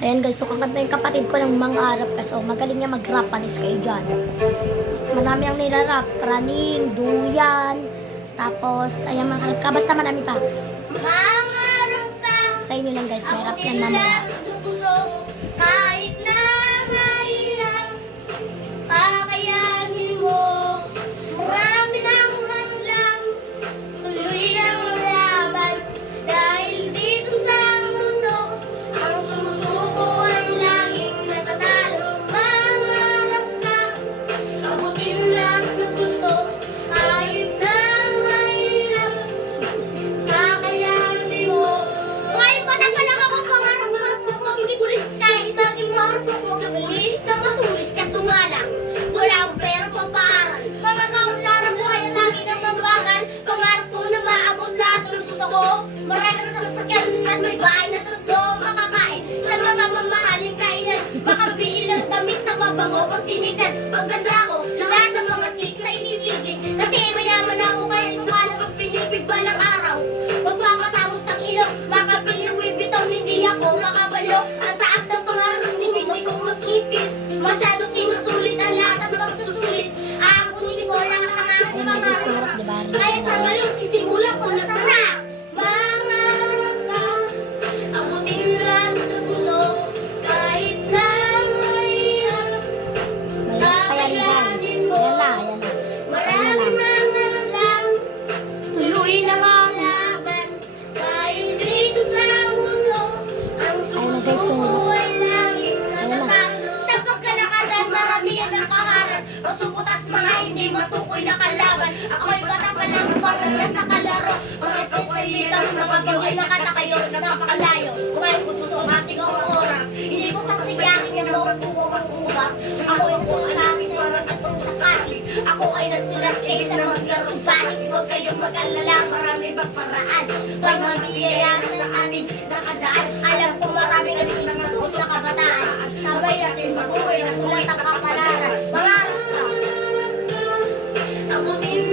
Ayan guys, so kakanta yung kapatid ko ng mangarap ka. So magaling niya mag-rap, panis kayo dyan. Marami ang nilarap, praning, duyan, tapos, ayan mga karap ka, basta marami pa. Mangarap ka. Tayo nyo lang guys, may rap yan mamaya. Kahit na mahirap, kakayanin mo. Marami ng hadlang, tuloy lang ang laban. Dahil dito sa mundo, ang sumusuko ang laging natatalo. Mangarap ka, abutin lang ng gusto. Kahit na mahirap, kakayanin mo. Ngayon pa na lang ako, pangarap mo magiging pulis kahit maging marupok mo. Pulis na matulis ka sumalang. Wala akong pera papaaral. Mga kaunlaran buhay ang lagi ng mabagal. Pangarap ko na maabot lahat ng gusto ko. Marami sa sasakyan at may bahay na tatlo makakain. Sa mga mamahaling kainan, makabili ng damit na mabango pag tinignan. Pagganda ko, lahat ng mga chicks sa inibigin. Kasi mayaman ako kahit mukha na pag pinipig balang araw. Magpapatamos ng ilong, makabili Louis Vuitton, hindi ako makabalo. Ang taas ng pangarap, hindi mo gusto makipit. Masyadong sinusulit ang lahat ng pagsusulit. Ako hindi ko lang ang aking Ayan may guys, pangarap. yung rap, diba? Kaya sa ngayon, sisimulan ko na sarap. Mangarap ka, abutin lang ng suso. Kahit na mahirap, May rap pa yan guys. Ayan na, ayan na. maraming mga lang. Tuloy lang ang laban. Dahil dito sa mundo, ang sumusuko ay laging natatalo. Sa pagkalakasan, marami ang nakaharap. Masupot at mga hindi matukoy na kalaban. Ako'y bata pa lang parang nasa kalaro. Mga pagpilitan sa pagigay na katakayo, napakalayo. Kaya gusto sa ating ang oras. Hindi ko sasiyakin yung mga buo ang ubas. Ako yung kulangin parang asong sa kalis. Ako ay nagsulat sa maglaro balis. Huwag kayong mag-alala, marami bang paraan. Para mabiyayaan sa ating nakadaan. Alam ko marami kami ng matulog na kabataan. Sabay natin mag-uwi ang sulat ang kapalaran. Mangarap ka. Abutin